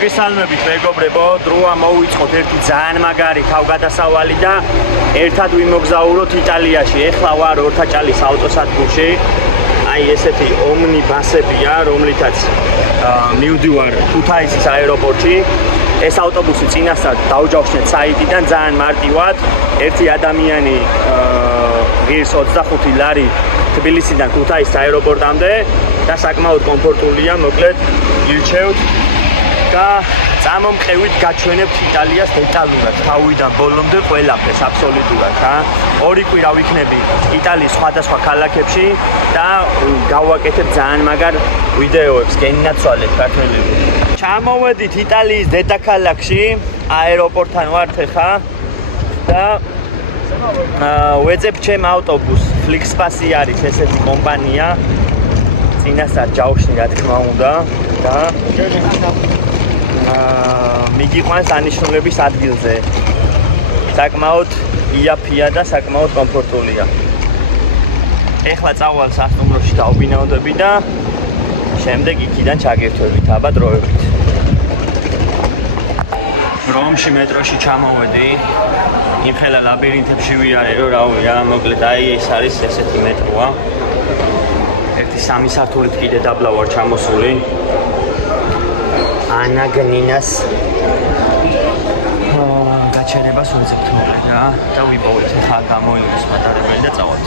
მოგესალმებით მეგობრებო, დროა მოვიწყოთ ერთი ძალიან მაგარი თავგადასავალი და ერთად ვიმოგზაუროთ იტალიაში. ეხლა ვარ ორთაჭალის ავტოსადგურში. აი ესეთი ომნიბუსებია, რომლითაც მივდივარ ქუთაისის აეროპორტში. ეს ავტობუსი წინასწარ დავჯავშნეთ საიტიდან ძალიან მარტივად. ერთი ადამიანი ღირს 25 ლარი თბილისიდან ქუთაისის აეროპორტამდე და საკმაოდ კომფორტულია, მოკლედ ირჩევთ და წამომყევით გაჩვენებთ იტალიას დეტალურად, თავიდან ბოლომდე ყველაფერს აბსოლუტურად, რა. 2 კვირა ვიქნები იტალიის სხვადასხვა ქალაქებში და გავაკეთებ ძალიან მაგარ ვიდეოებს, გენინაცვალეთ ქართველები. ჩამოვედით იტალიის დედაქალაქში, აეროპორტთან ვართ ხა და ვეძებ ჩემ ავტობუსს. Flixbus არის ესეთი კომპანია. წინასწარ ჯავშნი რა თქმა უნდა და მიგიყვანს ანიშნულების ადგილზე. საკმაოდ იაფია და საკმაოდ კომფორტულია. ეხლა წავალ სასტუმროში დავბინავდები და შემდეგ იქიდან ჩაგერთვებით აბა დროებით. რომში მეტროში ჩამოვედი. იმხელა ლაბირინთებში ვიარე რომ რავი რა, მოკლედ აი ეს არის ესეთი მეტროა. ერთი 3 სართულით კიდე დაბლა ვარ ჩამოსული. ანაგნინას გაჩენებას ვეძებთ მოკლედ რა და ვიპოვეთ ხა გამოივლის მატარებელი და წავალთ.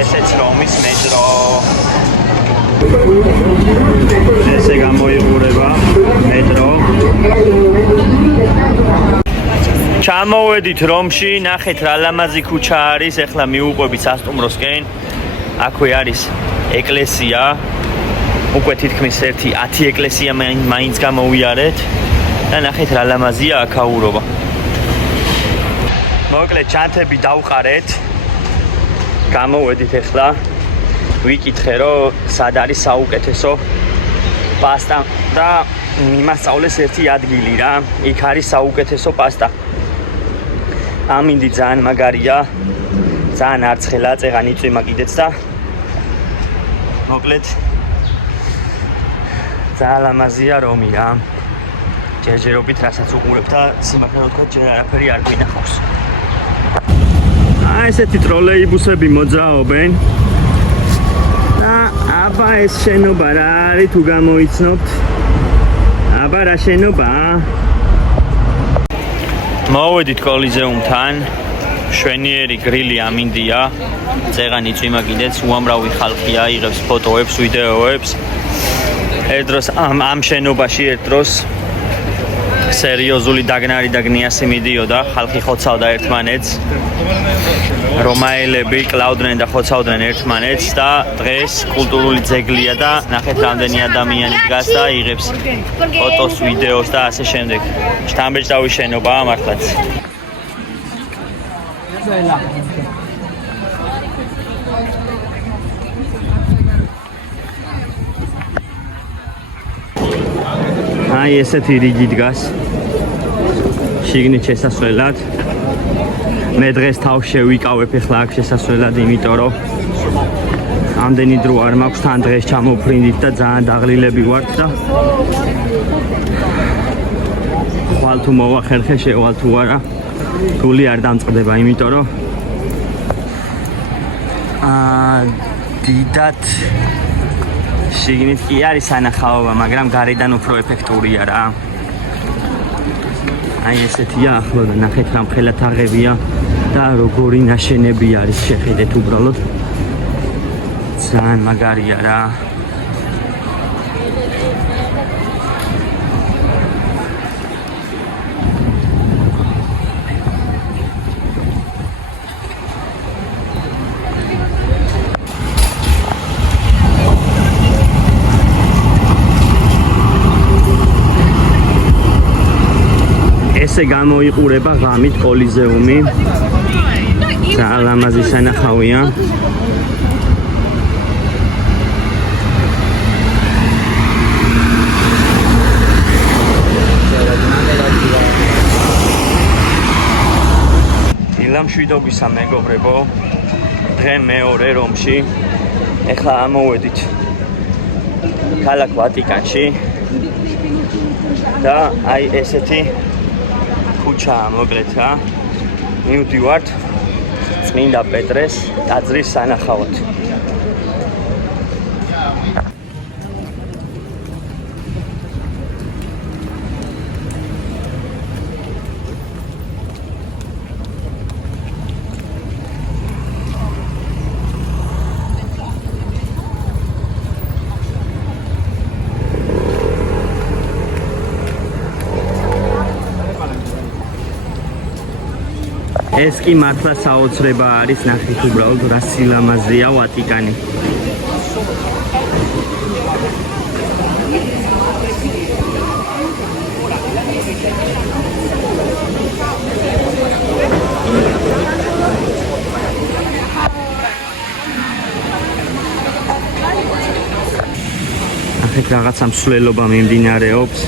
ესეც რომის მეტრო. ესე გამოიყურება მეტრო. ჩამოვედით რომში, ნახეთ რა ლამაზი ქუჩა არის, ეხლა მიუყვებით სასტუმროსკენ. აქვე არის ეკლესია. უკვე თითქმის 10 ეკლესია მაინც გამოვიარეთ და ნახეთ რა ლამაზია აქაურობა. მოკლედ ჩანთები დავყარეთ. გამოვედით ეხლა. ვიკითხე რომ სად არის საუკეთესო პასტა და მიმასწავლეს ერთი ადგილი რა. იქ არის საუკეთესო პასტა. ამინდი ძალიან მაგარია. ძალიან არცხელა, წეღან იწვიმა კიდეც და მოკლედ ძალიან ლამაზია რომი რა. ჯერჯერობით რასაც უყურებ და სიმართლე ვთქვათ, ჯერ არაფერი არ გვინახავს. ესეთი ტროლეიბუსები მოძრაობენ. აბა ეს შენობა რა არის თუ გამოიცნობთ? აბა რა შენობაა? მოვედით კოლიზეუმთან. შვენიერი გრილი ამინდია. წეღან იწვიმა კიდეც, უამრავი ხალხია, იღებს ფოტოებს, ვიდეოებს. ერთ დროს ამ შენობაში ერთ დროს სერიოზული დაგნარი და გნიასი მიდიოდა, ხალხი ხოცავდა ერთმანეთს. რომაელები კლავდნენ და ხოცავდნენ ერთმანეთს და დღეს კულტურული ძეგლია და ნახეთ რამდენი ადამიანი დგას და იღებს ფოტოს, ვიდეოს და ასე შემდეგ. შთამბეჭდავი შენობაა მართლაც. აი ესეთი რიგი დგას. შიგნით შესასვლელად. მე დღეს თავს შევიკავებ ეხლა აქ შესასვლელად, იმიტომ რომ ამდენი დრო არ მაქვს, თან დღეს ჩამოვფრინდით და ძალიან დაღლილები ვართ და ხვალ თუ მოვახერხე, შევალ თუ არა, გული არ დამწყდება, იმიტომ რომ დიდად შიგნით კი არის სანახაობა, მაგრამ გარედან უფრო ეფექტურია რა. აი ესეთია ახლა და ნახეთ რა მხელა თაღებია და როგორი ნაშენები არის, შეხედეთ უბრალოდ. ძალიან მაგარია რა. ესე გამოიყურება ღამით კოლიზეუმი. ძალიან ლამაზი სანახავია. და მშვიდობისა მეგობრებო, დღე მეორე რომში. ეხლა ამოვედით ქალაქ ვატიკანში და აი ესეთი ქუჩაა მოკლედ რა. მივდივართ წმინდა პეტრეს ტაძრის სანახავად. ეს კი მართლა საოცრება არის, ნახეთ უბრალოდ რა სილამაზეა ვატიკანი. ნახეთ რაღაცა მსვლელობა მიმდინარეობს.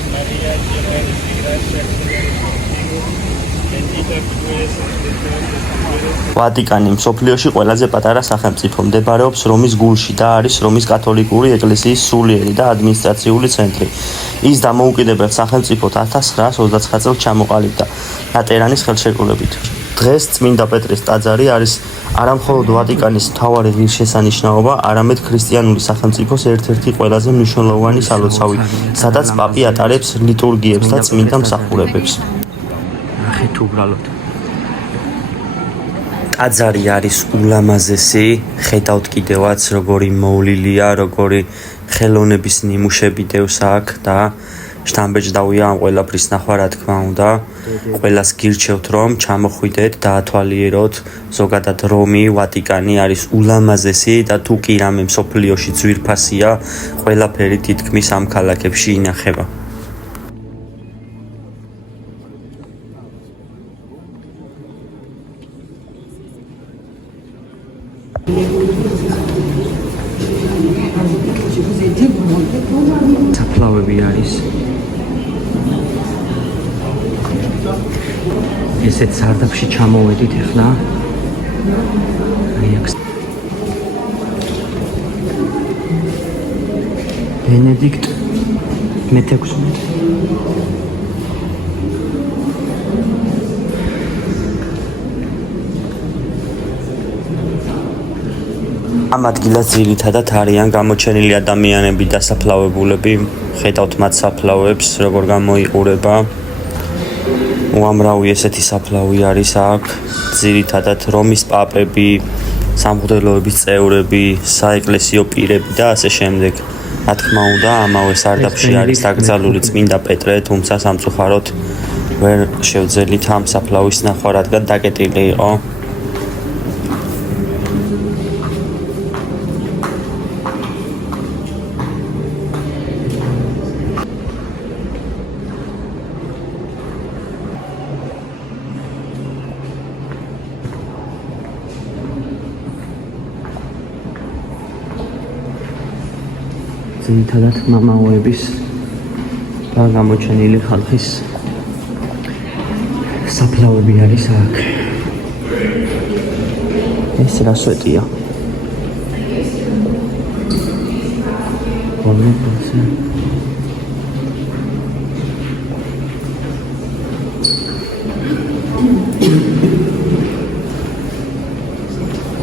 ვატიკანი მსოფლიოში ყველაზე პატარა სახელმწიფო, მდებარეობს რომის გულში და არის რომის კათოლიკური ეკლესიის სულიერი და ადმინისტრაციული ცენტრი. ის დამოუკიდებელ სახელმწიფოდ 1929 წელს ჩამოყალიბდა ლატერანის ხელშეკრულებით. დღეს წმინდა პეტრეს ტაძარი არის არა მხოლოდ ვატიკანის მთავარი ღირსშესანიშნაობა, არამედ ქრისტიანული სახელმწიფოს ერთ-ერთი ყველაზე მნიშვნელოვანი სალოცავი, სადაც პაპი ატარებს ლიტურგიებს და წმინდა მსახურებებს. ნახეთ უბრალოდ. ტაძარი არის ულამაზესი, ხედავთ კიდევაც როგორი მოვლილია, როგორი ხელოვნების ნიმუშები დევს აქ და შთამბეჭდავია ამ ყველაფრის ნახვა რა თქმა უნდა. ყველას გირჩევთ რომ ჩამოხვიდეთ, დაათვალიეროთ, ზოგადად რომი, ვატიკანი არის ულამაზესი და თუ კი რამე მსოფლიოში ძვირფასია, ყველაფერი თითქმის ამ ქალაქებში ინახება. საფლავები არის. ესეც სარდაფში ჩამოვედით ახლა. აი აქ ბენედიქტ მე-16. ამ ადგილას ძირითადად არიან გამოჩენილი ადამიანები და საფლავებულები. ხედავთ მათ საფლავებს, როგორ გამოიყურება. უამრავი ესეთი საფლავი არის აქ. ძირითადად რომის პაპები, სამღვდელოების წევრები, საეკლესიო პირები და ასე შემდეგ. რა თქმა უნდა, ამავე სარდაფში არის დაკრძალული წმინდა პეტრე, თუმცა სამწუხაროდ ვერ შევძელით ამ საფლავის ნახვა, რადგან დაკეტილი იყო. ძირითადად მამაოების და გამოჩენილი ხალხის საფლავები არის აქ. ეს რა სვეტია?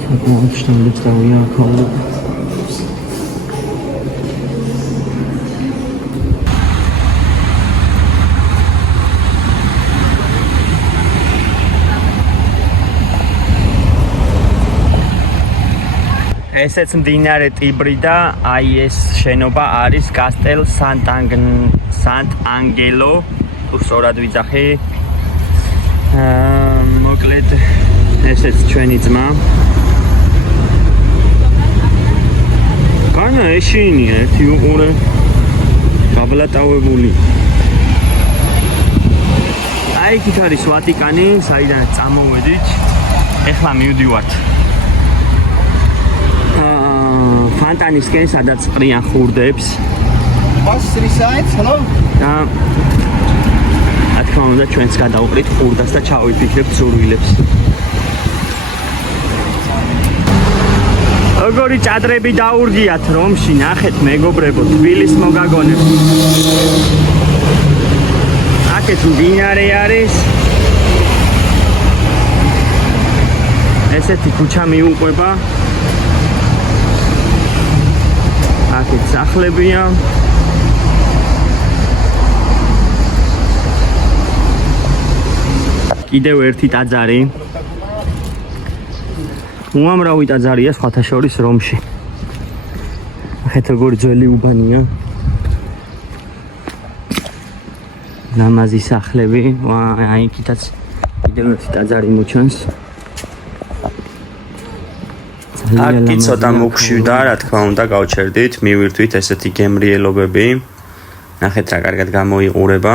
საკმაოდ შთამბეჭდავია აქ. ესეც მდინარე ტიბრი და აი ეს შენობა არის კასტელ სანტ-ანგელო, თუ სწორად ვიძახი. მოკლედ ესეც ჩვენი ძმა. განა ეშინია, ერთი უყურე გაბლატავებული. აი იქით არის ვატიკანი, საიდან წამოვედით. ეხლა მივდივართ ფანტანისკენ, სადაც ყრიან ხურდებს. და რა თქმა უნდა ჩვენც გადავყრით ხურდას და ჩავიფიქრებთ ზურვილებს. როგორი ჭადრები დაურგიათ რომში, ნახეთ მეგობრებო, თბილის მოგაგონებს. აქეთ მდინარე არის. ესეთი ქუჩა მიუყვება. აქეთ სახლებია. კიდევ ერთი ტაძარი. უამრავი ტაძარია სხვათა შორის რომში. ახეთ როგორი ძველი უბანია. ლამაზი სახლები. აი იქითაც კიდევ ერთი ტაძარი მოჩანს. აქ ცოტა მოგშვიდა, რა თქმა უნდა, გავჩერდით, მივირთვით ესეთი გემრიელობები. ნახეთ რა კარგად გამოიყურება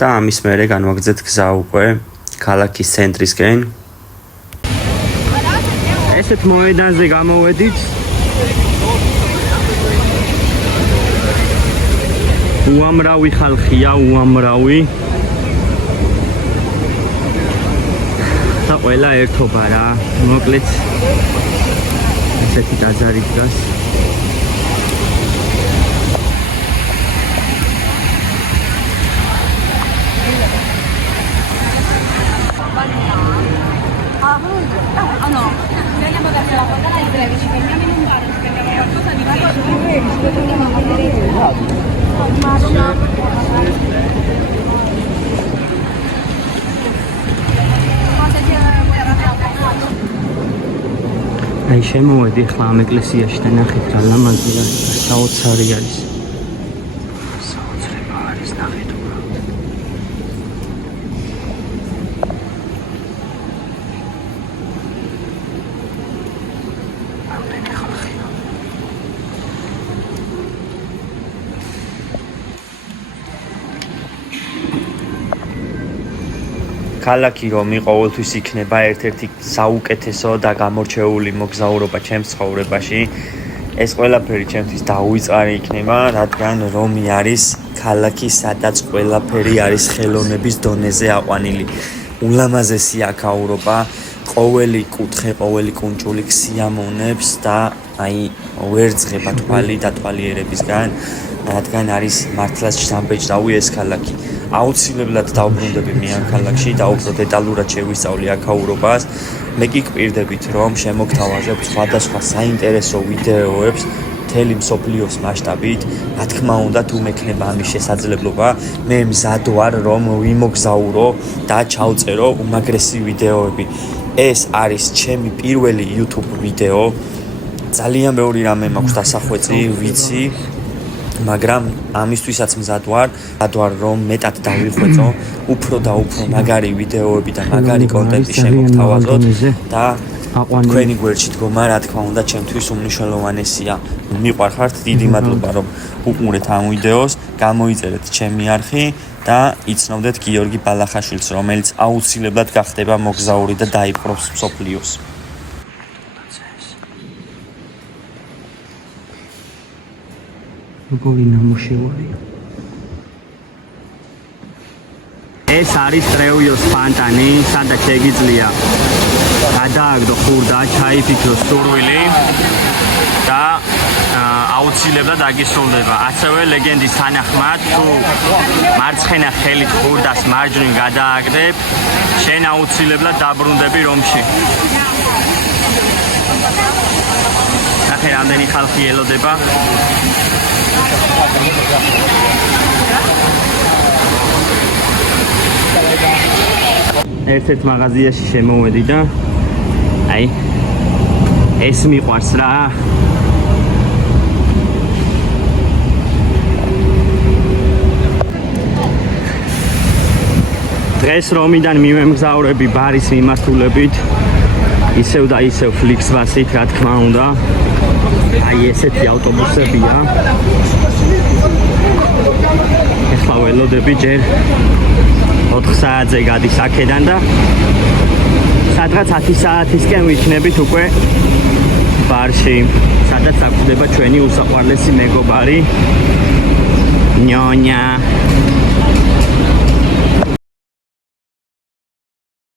და ამის მერე განვაგრძეთ გზა უკვე ქალაქის ცენტრისკენ. ესეთ მოედანზე გამოვედით. უამრავი ხალხია, უამრავი. და ყველა ერთობა რა. მოკლედ ესეთი ტაძარი დგას. აი შემოვედი ახლა ამ ეკლესიაში და ნახეთ რა ლამაზია, საოცარი არის. საოცრება არის, ნახეთ უბრალოდ. ამდენი ხალხია. ქალაქი რომი ყოველთვის იქნება ერთ-ერთი საუკეთესო და გამორჩეული მოგზაურობა ჩემს ცხოვრებაში. ეს ყველაფერი ჩემთვის დაუვიწყარი იქნება, რადგან რომი არის ქალაქი, სადაც ყველაფერი არის ხელოვნების დონეზე აყვანილი. ულამაზესი აქაურობა, ყოველი კუთხე, ყოველი კუნჭული სიამოვნებს და აი ვერ ძღება თვალი დათვალიერებისგან, რადგან არის მართლაც შთამბეჭდავი ეს ქალაქი. აუცილებლად დავბრუნდები მე ამ ქალაქში და უფრო დეტალურად შევისწავლი აქაურობას. მე კი გვპირდებით, რომ შემოგთავაზებ სხვადასხვა საინტერესო ვიდეოებს მთელი მსოფლიოს მასშტაბით. რა თქმა უნდა, თუ მექნება ამის შესაძლებლობა, მე მზად ვარ, რომ ვიმოგზაურო და ჩავწერო უმაგრესი ვიდეოები. ეს არის ჩემი პირველი YouTube ვიდეო. ძალიან ბევრი რამე მაქვს დასახვეწი, ვიცი. მაგრამ ამისთვისაც მზად ვარ, რომ მეტად დავიხვეწო, უფრო და უფრო მაგარი ვიდეოები და მაგარი კონტენტი შემოგთავაზოთ და თქვენი გვერდში დგომა, რა თქმა უნდა, ჩემთვის უმნიშვნელოვანესია. მიყვარხართ, დიდი მადლობა, რომ უყურეთ ამ ვიდეოს, გამოიწერეთ ჩემი არხი და იცნობდეთ გიორგი ბალახაშვილს, რომელიც აუცილებლად გახდება მოგზაური და დაიპყრობს მსოფლიოს. როგორი ნამუშევარია. ეს არის ტრეუიოს ფანტანი, სადაც შეგიძლია გადააგდო ხურდა, ჩაიფიქროს სურვილი და აუცილებლად აგისრულდება. ასევე ლეგენდის თანახმად, თუ მარცხენა ხელით ხურდას მარჯვნივ გადააგდებ, შენ აუცილებლად დაბრუნდები რომში. ნახე, რამდენი ხალხი ელოდება. ერთ-ერთ მაღაზიაში შემოვედი და აი ეს მიყვარს რა. დღეს რომიდან მივემგზავრები ბარის მიმართულებით, ისევ და ისევ ფლიქსბასით, რა თქმა უნდა. აი ესეთი ავტობუსებია. ეხლა ველოდები ჯერ 4 საათზე გადის აქედან და სადღაც 10 საათისკენ ვიქნებით უკვე ბარში, სადაც აკვდება ჩვენი უსაყვარლესი მეგობარი ნიონია.